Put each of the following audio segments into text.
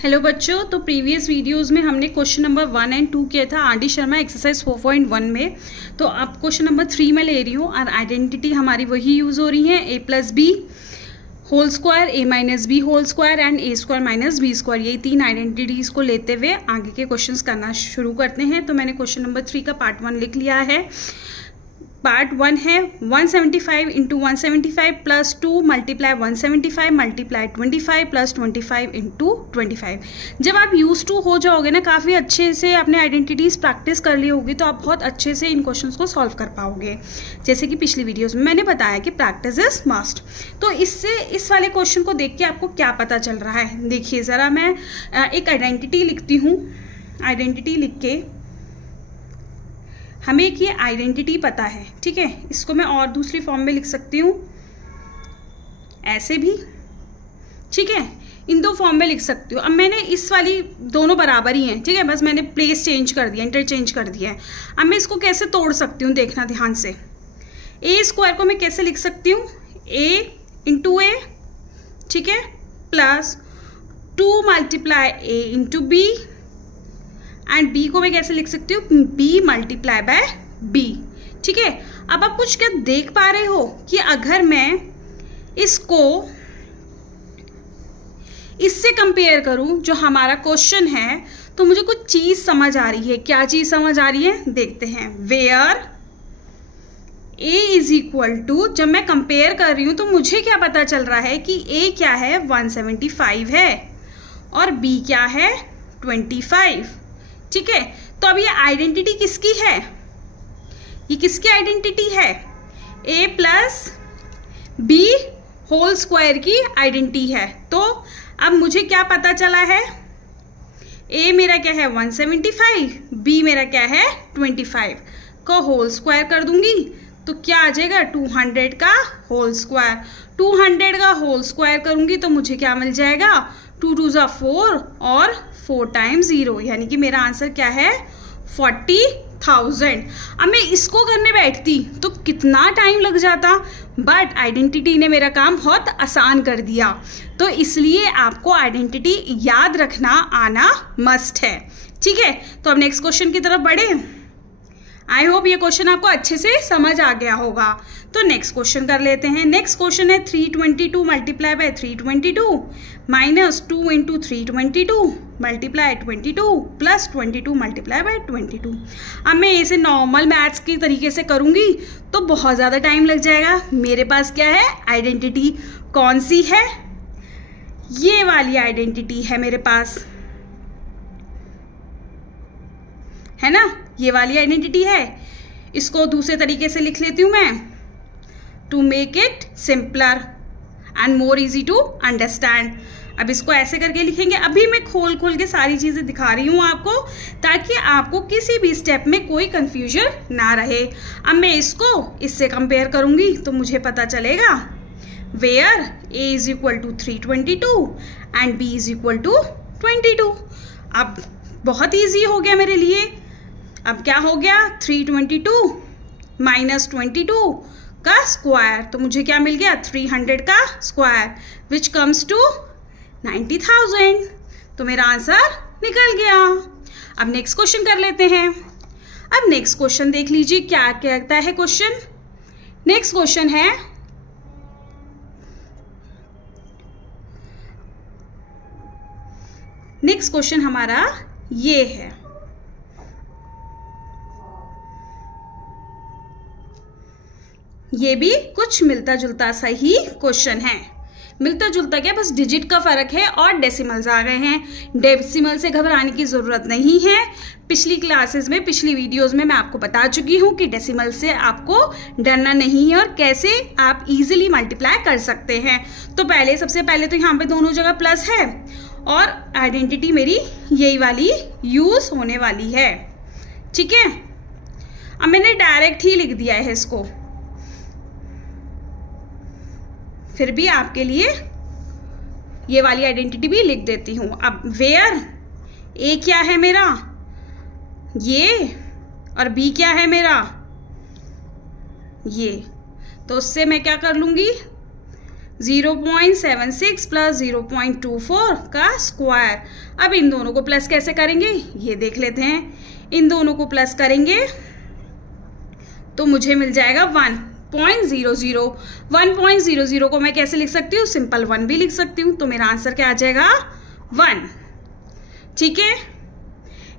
Hello बच्चों, तो previous videos में हमने क्वेश्चन नंबर 1 एंड 2 किया था आर.डी. शर्मा एक्सरसाइज 4.1 में। तो अब क्वेश्चन नंबर 3 में ले रही हूँ और आइडेंटिटी हमारी वही यूज़ हो रही है, a plus B whole square, a minus B whole square and a square minus B square. यही तीन आइडेंटिटीज़ को लेते हुए आगे के क्वेश्चंस करना शुरू करते हैं। तो मैंने क्वेश्चन नंबर 3 का पार्ट 1 लिख लिया है। पार्ट 1 है 175 into 175 plus 2 multiply 175 multiply 25 plus 25 into 25। जब आप यूज टू हो जाओगे ना, काफ़ी अच्छे से अपने आइडेंटिटीज़ प्रैक्टिस कर ली होगी, तो आप बहुत अच्छे से इन क्वेश्चंस को सॉल्व कर पाओगे। जैसे कि पिछली वीडियोस में मैंने बताया कि प्रैक्टिस इज मस्ट। तो इससे इस वाले क्वेश्चन को देख के आपको क्या पता चल रहा है, देखिए ज़रा। मैं एक आइडेंटिटी लिखती हूँ। आइडेंटिटी लिख के हमें एक ये आइडेंटिटी पता है, ठीक है। इसको मैं और दूसरी फॉर्म में लिख सकती हूँ, ऐसे भी, ठीक है। इन दो फॉर्म में लिख सकती हूँ। अब मैंने इस वाली दोनों बराबर ही हैं, ठीक है, बस मैंने प्लेस चेंज कर दिया, इंटरचेंज कर दिया है। अब मैं इसको कैसे तोड़ सकती हूँ, देखना ध्यान से। ए स्क्वायर को मैं कैसे लिख सकती हूँ, ए इंटू ए, ठीक है, plus 2 multiply A into B and B को मैं कैसे लिख सकती हूँ, बी मल्टीप्लाई बाय बी, ठीक है। अब आप कुछ क्या देख पा रहे हो कि अगर मैं इसको इससे कंपेयर करूं जो हमारा क्वेश्चन है, तो मुझे कुछ चीज समझ आ रही है। क्या चीज समझ आ रही है, देखते हैं। Where a is equal to, जब मैं कंपेयर कर रही हूं तो मुझे क्या पता चल रहा है कि a क्या है 175 है और b क्या है 25, ठीक है। तो अब ये आइडेंटिटी किसकी है, ये किसकी आइडेंटिटी है, a plus B whole square की आइडेंटिटी है। तो अब मुझे क्या पता चला है, a मेरा क्या है 175, b मेरा क्या है 25 को होल स्क्वायर कर दूंगी तो क्या आ जाएगा 200 का होल स्क्वायर। 200 का होल स्क्वायर करूंगी तो मुझे क्या मिल जाएगा, 2 2 ज़ा 4 और 4 टाइम्स 0, यानी कि मेरा आंसर क्या है 40,000। अब मैं इसको करने बैठती तो कितना टाइम लग जाता, बट आइडेंटिटी ने मेरा काम बहुत आसान कर दिया। तो इसलिए आपको आइडेंटिटी याद रखना आना मस्ट है, ठीक है। तो अब नेक्स्ट क्वेश्चन की तरफ बढ़े। आई होप ये क्वेश्चन आपको अच्छे से समझ आ गया होगा। तो नेक्स्ट क्वेश्चन कर लेते हैं। नेक्स्ट क्वेश्चन है 322 multiply by 322 minus 2 into 322 multiply 22 plus 22 multiply by 22। अब मैं इसे नॉर्मल मैथ्स की तरीके से करूंगी तो बहुत ज़्यादा टाइम लग जाएगा। मेरे पास क्या है, आइडेंटिटी कौन सी है, ये वाली आइडेंटिटी है मेरे पास, है ना, ये वाली आइडेंटिटी है। इसको दूसरे तरीके से लिख लेती हूँ मैं, to make it simpler and more easy to understand. अब इसको ऐसे करके लिखेंगे। अभी मैं खोल खोल के सारी चीज़ें दिखा रही हूँ आपको, ताकि आपको किसी भी स्टेप में कोई कंफ्यूजन ना रहे। अब मैं इसको इससे कंपेयर करूँगी तो मुझे पता चलेगा where a is equal to 322 and b is equal to 22। अब बहुत ईजी हो गया मेरे लिए। अब क्या हो गया, 322 माइनस 22 का स्क्वायर, तो मुझे क्या मिल गया 300 का स्क्वायर, विच कम्स टू 90,000। तो मेरा आंसर निकल गया। अब नेक्स्ट क्वेश्चन कर लेते हैं। अब नेक्स्ट क्वेश्चन देख लीजिए क्या कहता है क्वेश्चन। नेक्स्ट क्वेश्चन है नेक्स्ट क्वेश्चन हमारा ये है, ये भी कुछ मिलता जुलता सा ही क्वेश्चन है। मिलता जुलता क्या, बस डिजिट का फर्क है और डेसिमल्स आ गए हैं। डेसिमल से घबराने की जरूरत नहीं है। पिछली क्लासेस में, पिछली वीडियोस में मैं आपको बता चुकी हूँ कि डेसिमल से आपको डरना नहीं है और कैसे आप इजीली मल्टीप्लाई कर सकते हैं। तो सबसे पहले तो यहाँ पे दोनों जगह प्लस है और आइडेंटिटी मेरी यही वाली यूज होने वाली है, ठीक है। अब मैंने डायरेक्ट ही लिख दिया है इसको, फिर भी आपके लिए ये वाली आइडेंटिटी भी लिख देती हूँ। अब वेयर ए क्या है मेरा, ये, और बी क्या है मेरा, ये, तो उससे मैं क्या कर लूँगी, 0.76 प्लस 0.24 का स्क्वायर। अब इन दोनों को प्लस कैसे करेंगे ये देख लेते हैं। इन दोनों को प्लस करेंगे तो मुझे मिल जाएगा 1.00। 1.00 को मैं कैसे लिख सकती हूँ, सिंपल 1 भी लिख सकती हूँ। तो मेरा आंसर क्या आ जाएगा 1। ठीक है,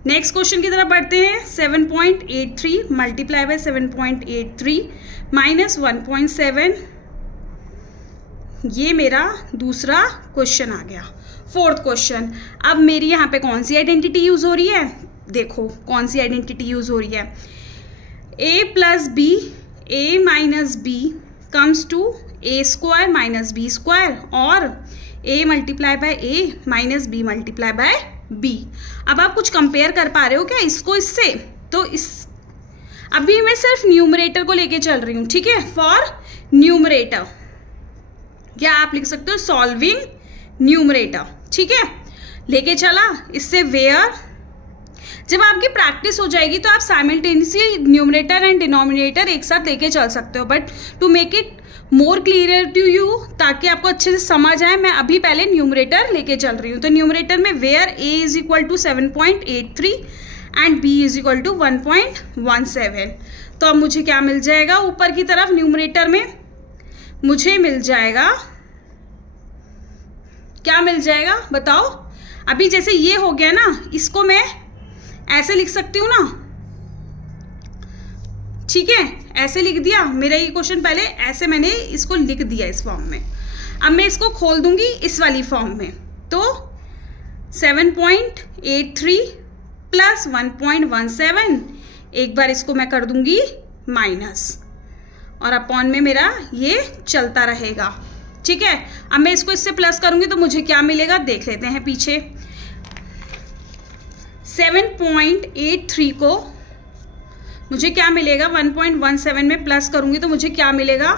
नेक्स्ट क्वेश्चन की तरफ बढ़ते हैं। 7.83 मल्टीप्लाई बाय 7.83 माइनस 1.7, ये मेरा दूसरा क्वेश्चन आ गया। फोर्थ क्वेश्चन, अब मेरी यहाँ पे कौन सी आइडेंटिटी यूज हो रही है, देखो कौन सी आइडेंटिटी यूज हो रही है। a plus B, a minus B comes to a square minus B square, और a multiply by a minus B multiply by b। अब आप कुछ कंपेयर कर पा रहे हो क्या इसको इससे, तो इस अभी मैं सिर्फ न्यूमरेटर को लेके चल रही हूँ। ठीक है, फॉर न्यूमरेटर या आप लिख सकते हो सॉल्विंग न्यूमरेटर। ठीक है, लेके चला इससे वेयर। जब आपकी प्रैक्टिस हो जाएगी तो आप साइमल्टेनियसली न्यूमरेटर एंड डिनोमिनेटर एक साथ लेके चल सकते हो, but to make it more clear to you, ताकि आपको अच्छे से समझ आए, मैं अभी पहले न्यूमरेटर लेके चल रही हूँ। तो न्यूमरेटर में where a is equal to 7.83 and b is equal to 1.17। तो अब मुझे क्या मिल जाएगा, ऊपर की तरफ न्यूमरेटर में मुझे मिल जाएगा, क्या मिल जाएगा बताओ। अभी जैसे ये हो गया ना, इसको मैं ऐसे लिख सकती हूँ ना, ठीक है, ऐसे लिख दिया। मेरा ये क्वेश्चन पहले ऐसे मैंने इसको लिख दिया इस फॉर्म में। अब मैं इसको खोल दूंगी इस वाली फॉर्म में, तो 7.83 प्लस 1.17, एक बार इसको मैं कर दूंगी माइनस, और अपॉन में मेरा ये चलता रहेगा। ठीक है, अब मैं इसको इससे प्लस करूंगी तो मुझे क्या मिलेगा देख लेते हैं पीछे। 7.83 को मुझे क्या मिलेगा, 1.17 में प्लस करूंगी तो मुझे क्या मिलेगा,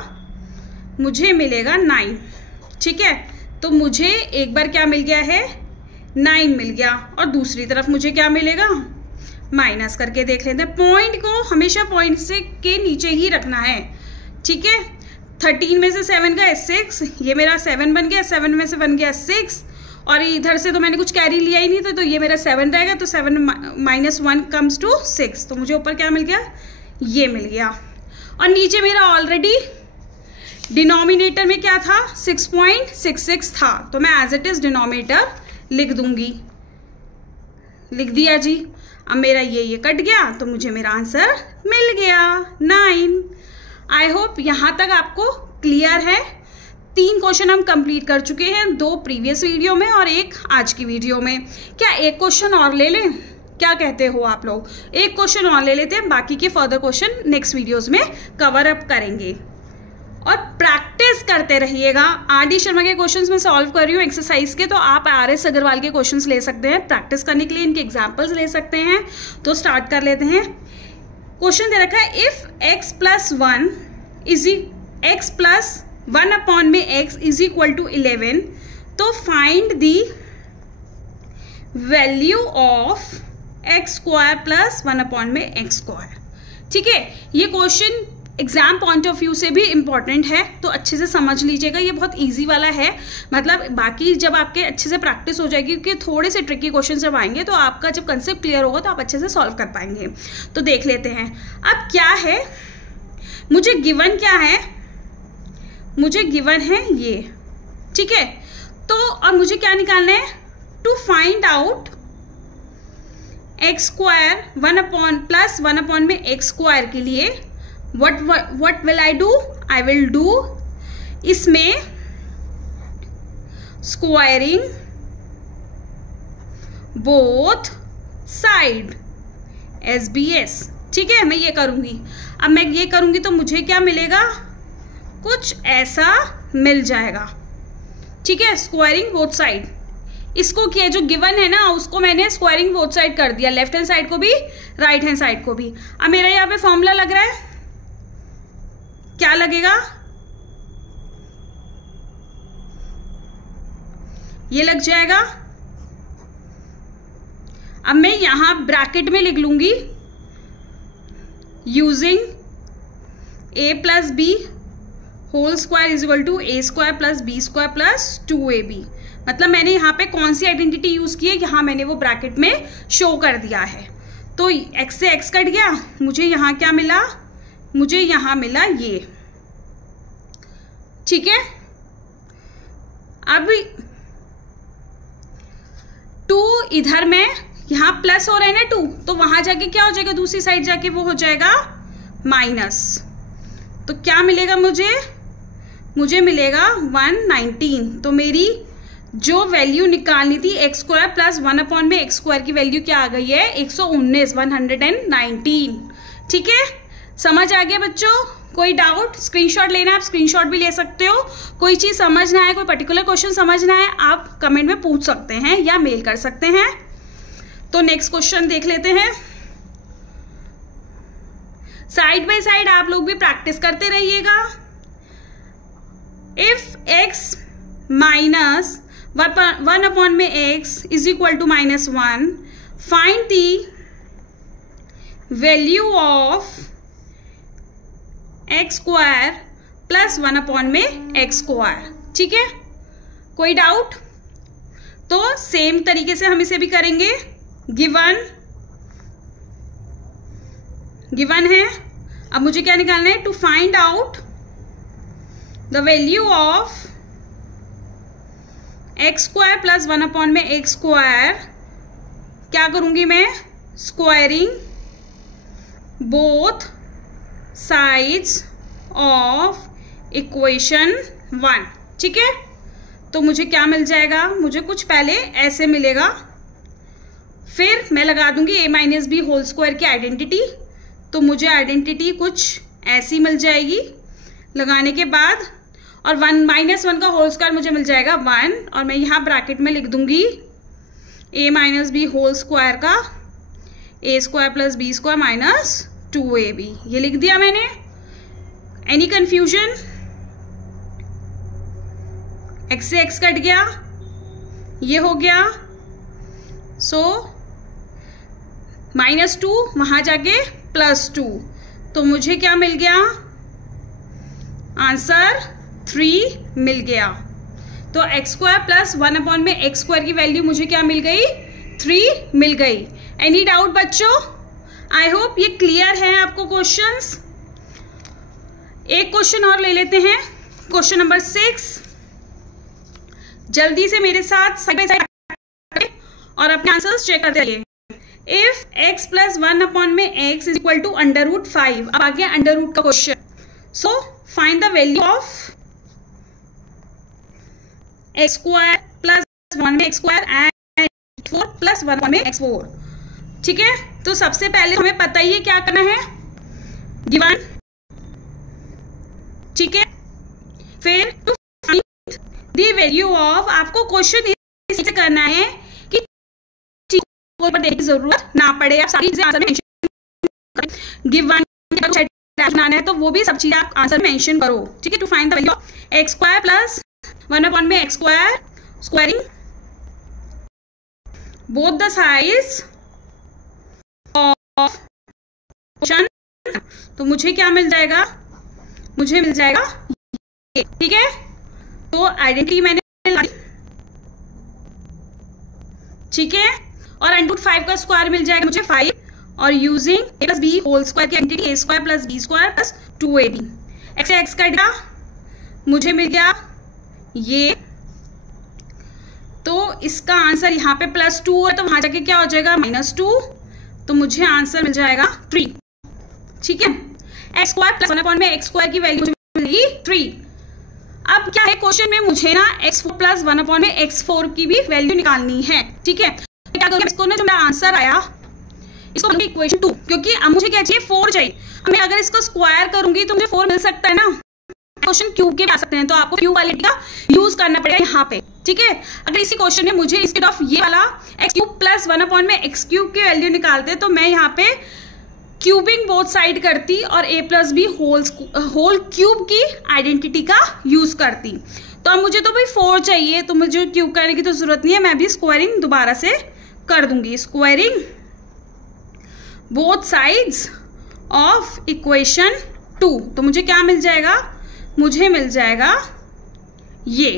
मुझे मिलेगा 9। ठीक है, तो मुझे एक बार क्या मिल गया है 9 मिल गया, और दूसरी तरफ मुझे क्या मिलेगा माइनस करके देख लेते हैं। पॉइंट को हमेशा पॉइंट से के नीचे ही रखना है। ठीक है, 13 में से 7 गए 6, ये मेरा 7 बन गया, 7 में से बन गया 6, और इधर से तो मैंने कुछ कैरी लिया ही नहीं था, तो ये मेरा 7 रहेगा। तो 7 माइनस 1 कम्स टू 6, तो मुझे ऊपर क्या मिल गया, ये मिल गया। और नीचे मेरा ऑलरेडी डिनोमिनेटर में क्या था 6.66 था, तो मैं एज इट इज डिनोमिनेटर लिख दूंगी। लिख दिया जी। अब मेरा ये कट गया, तो मुझे मेरा आंसर मिल गया 9। आई होप यहाँ तक आपको क्लियर है। 3 क्वेश्चन हम कंप्लीट कर चुके हैं, 2 प्रीवियस वीडियो में और 1 आज की वीडियो में। क्या एक क्वेश्चन और ले लें, क्या कहते हो आप लोग? एक क्वेश्चन और ले लेते हैं, बाकी के फर्दर क्वेश्चन नेक्स्ट वीडियोस में कवर अप करेंगे। और प्रैक्टिस करते रहिएगा। आर.डी. शर्मा के क्वेश्चंस में सॉल्व कर रही हूँ एक्सरसाइज के, तो आप आर.एस. अग्रवाल के क्वेश्चंस ले सकते हैं। प्रैक्टिस करने के लिए इनके एग्जाम्पल्स ले सकते हैं। तो स्टार्ट कर लेते हैं। क्वेश्चन दे रखा है, if x plus 1 is x plus 1 upon में x इज इक्वल टू 11, तो find the value of x square plus 1 upon में x स्क्वायर। ठीक है, ये question exam point of view से भी इंपॉर्टेंट है, तो अच्छे से समझ लीजिएगा। ये बहुत इजी वाला है, मतलब बाकी जब आपके अच्छे से प्रैक्टिस हो जाएगी, क्योंकि थोड़े से ट्रिकी क्वेश्चन जब आएंगे तो आपका जब कंसेप्ट क्लियर होगा तो आप अच्छे से सॉल्व कर पाएंगे। तो देख लेते हैं। अब क्या है, मुझे गिवन क्या है, मुझे गिवन है ये। ठीक है, तो और मुझे क्या निकालना है, to find out X square 1 upon plus 1 upon में एक्स स्क्वायर के लिए what will I do? I will do इसमें स्क्वायरिंग बोथ साइड SBS। ठीक है, मैं ये करूंगी। अब मैं ये करूंगी तो मुझे क्या मिलेगा, कुछ ऐसा मिल जाएगा। ठीक है, स्क्वायरिंग बोथ साइड। इसको किया जो गिवन है ना, उसको मैंने स्क्वायरिंग बोथ साइड कर दिया, लेफ्ट हैंड साइड को भी राइट हैंड साइड को भी। अब मेरा यहाँ पे फॉर्मूला लग रहा है, क्या लगेगा, ये लग जाएगा। अब मैं यहां ब्रैकेट में लिख लूंगी, using a plus B whole square is equal to A square plus B square plus 2ab। मतलब मैंने यहाँ पे कौन सी आइडेंटिटी यूज की है, यहाँ मैंने वो ब्रैकेट में शो कर दिया है। तो x से x कट गया, मुझे यहाँ क्या मिला, मुझे यहाँ मिला ये। ठीक है, अब 2 इधर में, यहाँ प्लस हो रहा है ना 2, तो वहां जाके क्या हो जाएगा, दूसरी साइड जाके वो हो जाएगा माइनस। तो क्या मिलेगा मुझे मिलेगा 119। तो मेरी जो वैल्यू निकालनी थी एक्स स्क्वायर प्लस 1 में एक्स स्क्वायर की वैल्यू क्या आ गई है, 119, 119। ठीक है, समझ आ गया बच्चों? कोई डाउट? स्क्रीनशॉट लेना है आप स्क्रीनशॉट भी ले सकते हो। कोई चीज समझना है, कोई पर्टिकुलर क्वेश्चन समझना है, आप कमेंट में पूछ सकते हैं या मेल कर सकते हैं। तो नेक्स्ट क्वेश्चन देख लेते हैं। साइड बाय साइड आप लोग भी प्रैक्टिस करते रहिएगा। इफ x माइनस 1 में x is equal to -1, find the value of X square plus 1 में एक्स स्क्वायर। ठीक है, कोई डाउट? तो सेम तरीके से हम इसे भी करेंगे। गिवन है, अब मुझे क्या निकालना है, to find out the value of X square plus 1 में एक्स स्क्वायर। क्या करूंगी मैं, squaring both sides of equation 1। ठीक है, तो मुझे क्या मिल जाएगा, मुझे कुछ पहले ऐसे मिलेगा, फिर मैं लगा दूंगी a minus B whole square की आइडेंटिटी। तो मुझे आइडेंटिटी कुछ ऐसी मिल जाएगी लगाने के बाद, और 1 का होल स्क्वायर मुझे मिल जाएगा 1, और मैं यहाँ ब्रैकेट में लिख दूंगी a minus B whole square का a square plus B square minus 2ab। ये लिख दिया मैंने। Any confusion? x से x कट गया, ये हो गया। सो -2 वहां जाके +2, तो मुझे क्या मिल गया, आंसर 3 मिल गया। तो एक्स स्क्वायर प्लस 1 में एक्स स्क्वायर की वैल्यू मुझे क्या मिल गई, 3 मिल गई। एनी डाउट बच्चों? आई होप ये क्लियर है आपको क्वेश्चंस। एक क्वेश्चन और ले लेते हैं, क्वेश्चन नंबर 6। जल्दी से मेरे साथ साइड बाय साइड और अपने आंसर्स चेक करते रहिए। इफ x प्लस 1 में x इज इक्वल टू √5। अब आ गया अंडर रूट का question. So find the value of X square plus 1 में एक्स स्क्वायर एंड 4 प्लस 1 में x4। ठीक है, तो सबसे पहले हमें पता ही है क्या करना है, गिवन। ठीक है, फिर to find the value of, आपको क्वेश्चन इसे करना है कि पर देने की जरूरत ना पड़े, आप सारी चीजें आंसर में मेंशन गिवन बनाना है तो वो भी सब चीजें आप आंसर में मेंशन करो। ठीक है, to find the value of X square plus 1 में X square, squaring both the sides of question. तो मुझे क्या मिल जाएगा, मुझे मिल जाएगा ये। ठीक है, तो आइडेंटिटी मैंने लाई। ठीक है, और √5 का स्क्वायर मिल जाएगा मुझे 5, और using a plus B whole square की identity a square plus B square plus 2ab। X से एक्स कट गया, मुझे मिल गया ये। तो इसका आंसर यहाँ पे +2 है, तो वहां जाके क्या हो जाएगा, -2। तो मुझे आंसर मिल जाएगा 3। ठीक है, एक्स स्क्वायर प्लस 1 में एक्स स्क्वायर की वैल्यू मिलेगी 3। अब क्या है क्वेश्चन में, मुझे ना x4 प्लस 1 में x4 की भी वैल्यू निकालनी है। ठीक है, क्या करूंगा, इसको ना जो मेरा आंसर आया इसको इक्वेशन 2, क्योंकि अब मुझे क्या चाहिए, 4 चाहिए। मैं अगर इसको स्क्वायर करूंगी तो मुझे 4 मिल सकता है ना। क्वेश्चन क्यूब के आ सकते हैं, तो आपको क्यूब वाले का यूज करना पड़ेगा यहाँ पे। ठीक है, अगर इसी क्वेश्चन में मुझे इंस्टेड ऑफ ये वाला x³ प्लस 1 में x³ की वैल्यू निकालते तो मैं यहाँ पे क्यूबिंग बोथ साइड करती और a plus B whole cube की आइडेंटिटी का यूज करती। तो अब मुझे तो भाई 4 चाहिए, तो मुझे क्यूब करने की तो जरूरत नहीं है, मैं भी स्क्वायरिंग दोबारा से कर दूंगी। Squaring both sides of equation 2, तो मुझे क्या मिल जाएगा, मुझे मिल जाएगा ये।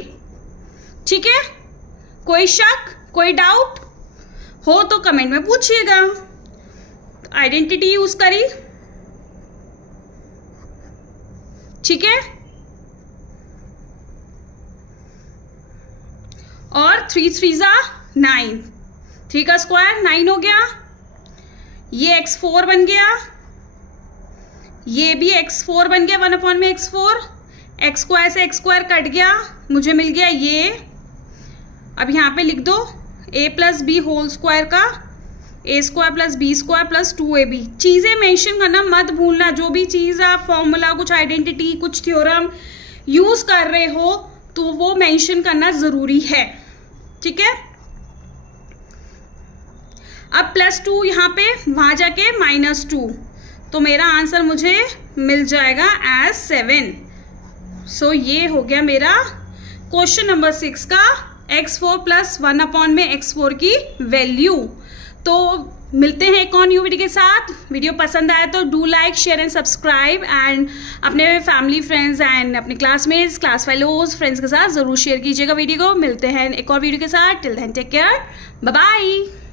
ठीक है, कोई शक, कोई डाउट हो तो कमेंट में पूछिएगा। आइडेंटिटी यूज करी, ठीक है, और 3 3 9, 3 का स्क्वायर 9 हो गया, ये x4 बन गया, ये भी x4 बन गया, 1/x4, x स्क्वायर से x स्क्वायर कट गया, मुझे मिल गया ये। अब यहाँ पे लिख दो a plus B whole square का a square plus B square plus 2ab। चीज़ें मेंशन करना मत भूलना, जो भी चीज़ आप फॉर्मूला, कुछ आइडेंटिटी, कुछ थ्योरम यूज कर रहे हो तो वो मेंशन करना जरूरी है। ठीक है, अब +2 यहाँ पे, वहां जाके -2, तो मेरा आंसर मुझे मिल जाएगा एज 7। सो ये हो गया मेरा क्वेश्चन नंबर 6 का x4 + 1/x4 की वैल्यू। तो मिलते हैं एक और न्यू वीडियो के साथ। वीडियो पसंद आए तो do like, share and subscribe, and अपने फैमिली, फ्रेंड्स एंड अपने क्लासमेट्स, क्लास फेलोज, फ्रेंड्स के साथ जरूर शेयर कीजिएगा वीडियो को। मिलते हैं एक और वीडियो के साथ। Till then take care, bye bye.